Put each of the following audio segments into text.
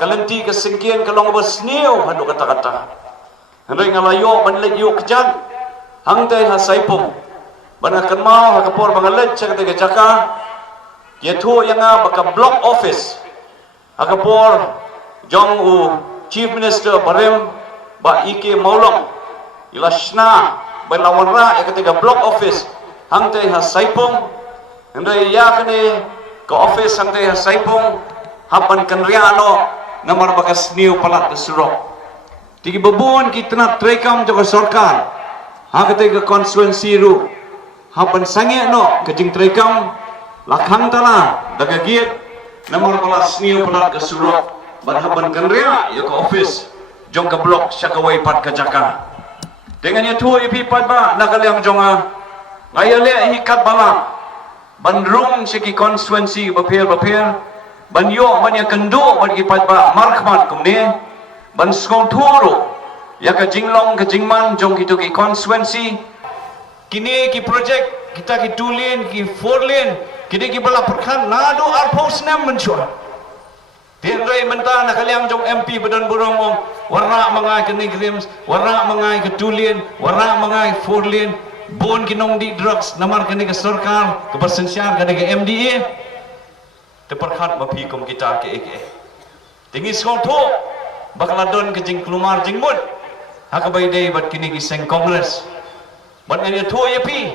kalenti ke sengkian kalong bersniu hadu kata-kata. Hendai ngalayo banlet yu kejan. Hangtai ha saipum. Banakan mau ha kapor bangalet cakata ke jaka. Yaitu yang baka block office. Ha kapor jong u Chief Minister Barem ba Ike Maulong. Ilashna balawan ra ketika block office. Hangtai ha saipum. Hendai ya kene ke office hangtai ha saipum. Hapan kenriano namar bakas niu palat kesurok. Tigi babun kita nak trekam juga sorkan. Hakate ke konstituensi ru. Hapan sange no kejing trekam lakhang tala daga giat namar balas niu palat kesurok. Berhapan kenria ya ke office jong ke blok syakawai pat ke jaka. Dengan itu ipi pat ba nakal yang jonga ngayale hikat bala. Bandrung siki konstituensi bapir banyo banyak kendo bagi patba markmat kumne ban skong turu ya ka jinglong ka jingman jong kitu ki konstituensi kini ki project kita ki tulin ki forlin kini ki bala perkan nadu arpos nem menchua tienrei menta nakaliang jong MP badan burong warna mangai kini grims warna mangai ke tulin warna mangai forlin bon kinong di drugs namar kini ke sarkar ke persensian kini ke MDA terperkat mapikum kita ke tinggi skong tu bakaladon ke jing kelumar jing mud hakabai day bat kini kiseng kongres bat nganya tu ya pi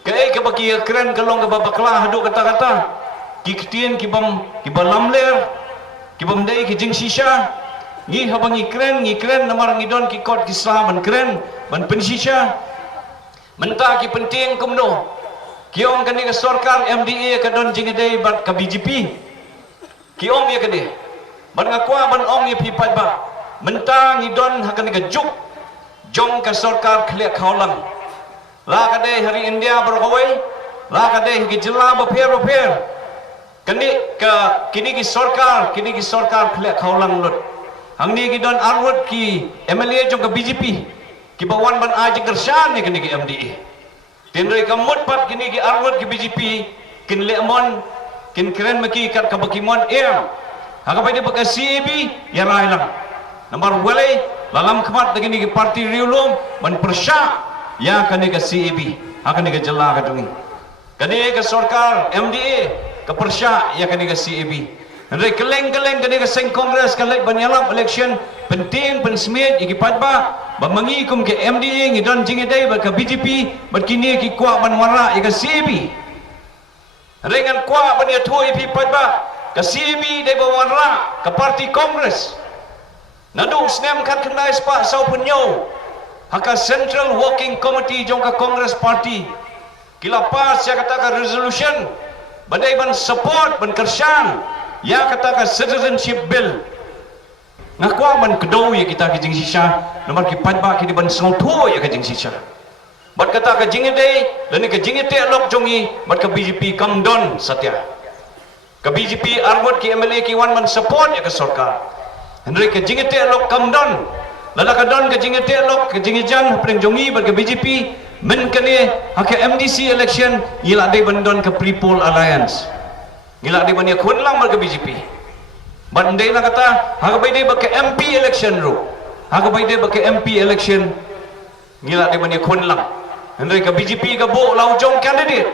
ke bagi keren kalong ke babaklah hadu kata-kata kiktian kibam lamler kibam day ke jing shisha ngi habangi keren namar ngidon kikot kisah ban keren ban penshisha mentah ki penting kumno kiong kani ke sarkar MDA ke don jingedei bat ke BJP kiong ya kani ban ngakwa ban ong ya pipat ba mentang idon hakani ke juk jong ke sarkar khliak khaulang la kadai hari India berkawai la kadai ke jela bapir kani ke kini ki sarkar khliak khaulang lut hangni ki don arwut ki MLA jong ke BJP ki bawan ban aji kersan ni kani ki MDA tindai kamut pat kini ki arwat ki BJP kin lemon kin keren maki kat kabakimon hakapai dia bekas CAB ya railang nomor wale dalam kemat kini ki parti riulum man persya ya kani ke CAB hakani ke jela kadungi kani ke sarkar MDA ke persya ya kani ke CAB Hendai keleng-keleng kani ke seng kongres kalai banyalap election penting pensmit iki patba bamangikum ke MDA ngidon jingedai ba ke BJP berkini ki kuat manwara ika CAB dengan kuat bania tu ipi patba ke CAB dai bawanra ke parti kongres nadu snem kat kendai spa sau penyo haka central working committee jong ka kongres parti kila pas ya kata resolution badai ban support ban kersan ya kata citizenship bill ngakwa man kedau ya kita ke jing sisa nomor ki patba ki di ban song thu ya ke jing sisa bat kata ke jing dei dan ke jing te lok jongi bat ke BJP kam don satya ke BJP arwat ki MLA ki wan man support ya ke sarkar hendai ke jing te lok kam don lala ka don ke jing te lok ke jing jan preng jongi bat ke BJP men kene ha ke MDC election ila dei ban don ke Pre-Poll Alliance gila di bania kun lang ke BJP bandai lah kata hagabai dia bake MP election ru hagabai dia bake MP election gila di bania kun lang hendai ke BJP ke bo laujong candidate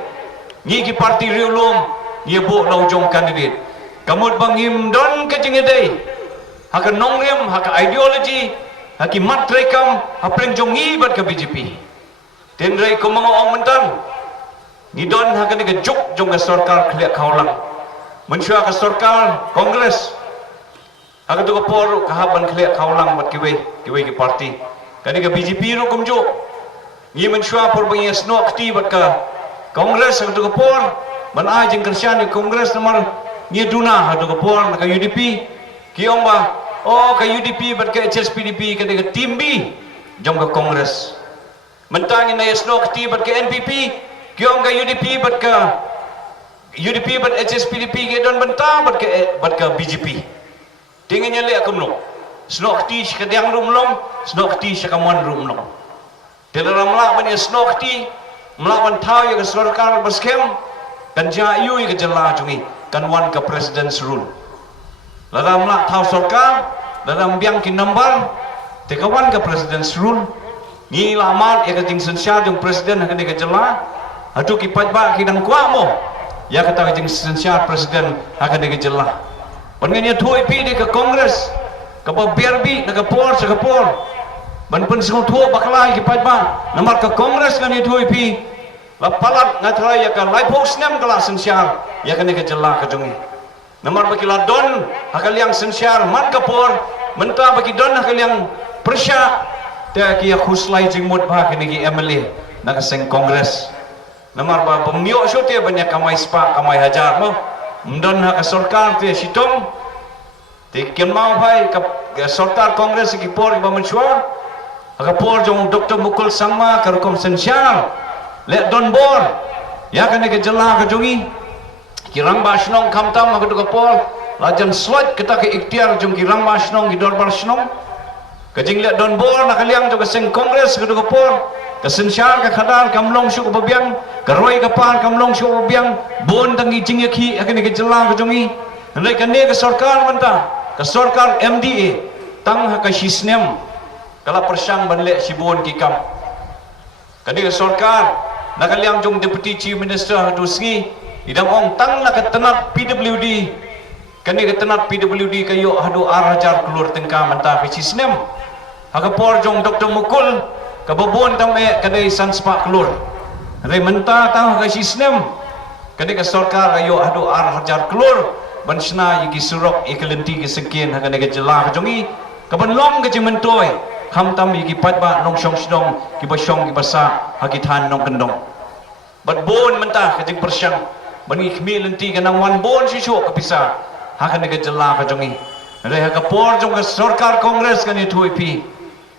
ngi ki parti riulum ye bo laujong candidate kamut bangim don ke jingedai haka nongrem haka ideology haki matrekam hapreng jongi bat ke BJP tendrai ko mga ong mentan ngidon haka ni ke juk jong ke sarkar khliak khaulang mensua ke sarkar kongres haka tu ke por kahaban khliak khaulang bat kiwe ki parti kani ke BJP ro kumjo ngi mensua por bangi snok ti bat ka kongres haka tu ke por ban ai jeng kersian ni kongres nomor ngi duna haka tu ke por ka UDP kiong ba ke UDP bat ke HSPDP kani ke tim B jong ke kongres mentang na snok ti bat ke NPP kiong ka UDP bat ka UDP bat HSPDP ke don bentang bat ke BJP tinggalnya le akumno snok ti sekadang rumlong snok ti sekaman rumlong teleram la ban snok ti melawan tau ya ke sarkar baskem kan jayu ke jela jungi kan wan ke president's rule dalam lah tahu sorkar dalam biang ki number tekawan ke presiden serun ni lamat ya kajing sensyar jong presiden akan dikejelah adu ki pajba ki dan kuat mo ya kata kajing sensyar presiden akan dikejelah pengennya tuai pi di ke kongres ke BRB ke por ban pen sing tuo baklai ki pajba namar ke kongres kan itu pi la palat ngatrai ya kan lai pos nem kelas sensyar ya kan dikejelah kajungi namar bagi la don akal yang sensyar man ke por mentah bagi don akal yang persya dia kia khuslai jingmut bah kini ki MLA nak seng kongres namar ba pemiok so dia banyak kamai spa kamai hajar mo mdon hak sarkar dia sitom ti kem mau bhai ka sarkar kongres ki por ba mensuar hak por jong Dr. Mukul Sangma ka rukom sensyar le don bor ya kan ke jelah ka jongi kirang basnong kamtam hak ka por lajan slot kita ke ikhtiar jong kirang basnong ki dorbar snong kajing lihat don bor nak liang juga seng kongres kedua por kesensyar ke khadar kamlong syuk babiang karoi kapar kamlong syuk babiang bon tangi jingyaki akan ke jelah ke jongi hendai kane ke sarkar mentah ke sarkar MDA tang ka sisnem kala persang banlek si bon kikam kane ke sarkar nak liang jong deputy chief minister haduski idam ong tang nak tenat PWD kane ke tenat PWD kayo hadu arajar keluar tengkah mentah ke sisnem Hagapor jong Dr. Mukul kababon tame kadai sanspa keluar re mentah tang ka sistem kadai ka sarkar ayo adu ar hajar keluar bansna yiki surok ikelenti ki sekian kadai ka jelah jongi kabanlong ka jimentoy hamtam yiki patba nong song sidong ki basong ki basa hakithan nong kendong bat bon mentah ka jing persyang bani khmi lenti ka nang wan bon sisu ka pisa hakane ka jelah ka jongi re hagapor jong ka sarkar kongres kan itu ip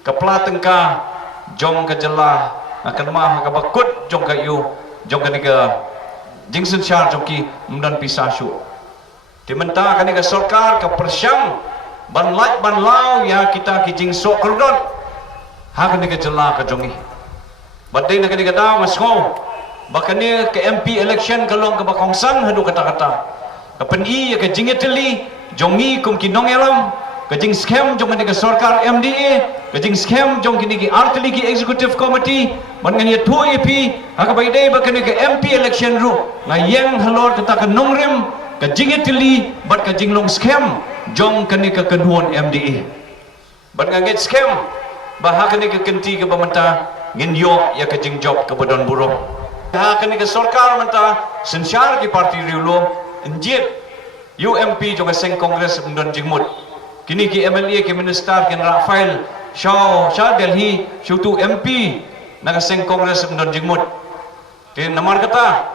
kepala tengkah jong ke jelah akan mah ke bakut jong ke yu jong ke niga jingsen syar jong ki mdan pisah syu di mentah ke niga sarkar ke persyang ban lait ban lau ya kita ki jing sok kerdon ha ke niga jelah ke jongi badai nak niga daw masgo bakani ke MP election kalong ke bakongsan hadu kata-kata ke peni ke jingeteli jongi kum ki nong elam kajing scam jong ni ke sarkar MDA kajing scam jong kini ki artli ki executive committee man ngani 2 AP hak bai dei ba kini ke MP election ru ngayeng halor kata ke nongrem kajing etli bat kajing long scam jong kini ke kenuan MDA bat nganget scam ba hak kini ke kenti ke pementa ngin yo ya kajing job ke badan burung hak kini ke sarkar menta sensyar ki parti riulo enjit UMP jong seng kongres mdon jingmut kini ki MLA ki minister ken Rafael Shaw Delhi syutu MP nagaseng kongres mdon jingmut tin namar kata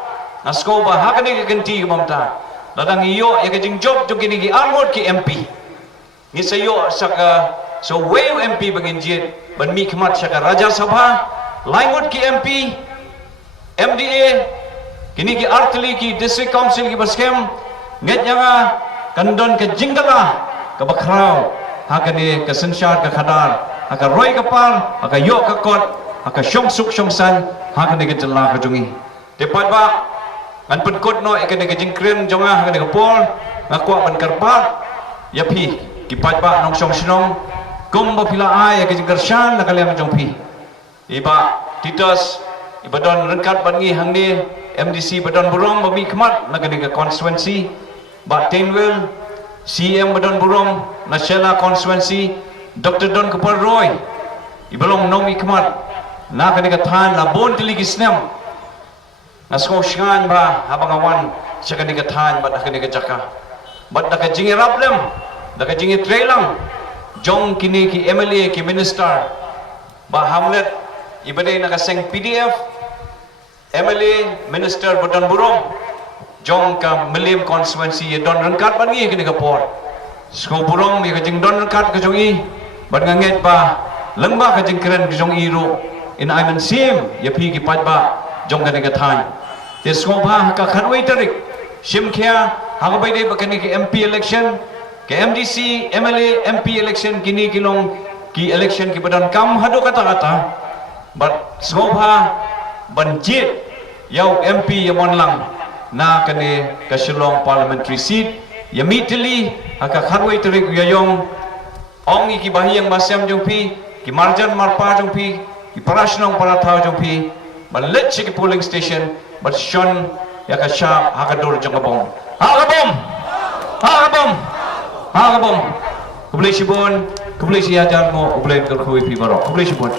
nasko ba hakani ki kenti mamta ladang iyo ya kajing job jong kini ki armod ki MP ni sayo saka so weu MP banginjit ban mi khmat saka Raja Sabha laingut ki MP MDA kini ki artli ki district council ki baskem nget nyanga kandon ke jinggala ke bakrau hakani ke sensyar ke khadar haka roi kapal haka yok ke kot haka syong suk syong san hakani ke jelah ke jungi tepat ba an pen kot no ikani ke jingkren jonga hakani ke pol ngakwa ban karpat yapi kipat ba nong syong sinong kum ba pila ai ke jingkershan nakaliang jong pi iba titas ibadon rengkat bangi hangni MDC badan burong bami khmat nakani ke constituency ba tenwel CM Badan Burong Nasional Constituency Dr. Don Kapal Roy ibalong nomi kemat na kanika than la bon tiligi snem nasko shan ba habang awan sa kanika than ba kanika jaka bat da kajingi rablem da kajingi trailang jong kini ki MLA ki minister ba hamlet ibade nakaseng PDF MLA minister Badan Burong jong ka melim constituency ye don rengkat ban ngi kini kapor sko burong ye kajing don rengkat ka jong i ban nganget ba lengba kajing keren ka jong i ru in aiman sim ye pi ki pat ba jong kani ka than te sko ba ka khanwei tarik sim khia ha bai dei ba kani ki MP election ke MDC MLA MP election kini kilong ki election ki badan kam hado kata-kata but sko ba banjit yau MP ye mon lang na kani kasilong parliamentary seat immediately haka kharwai terik yayong ong iki bahiyang masyam jongpi ki marjan marpa jongpi ki parasnong parathau jongpi balet ki polling station but shon yaka sharp haka dor jongabom Hagabom kublai sibon kublai siajar mo kublai kerkhui pi barok kublai sibon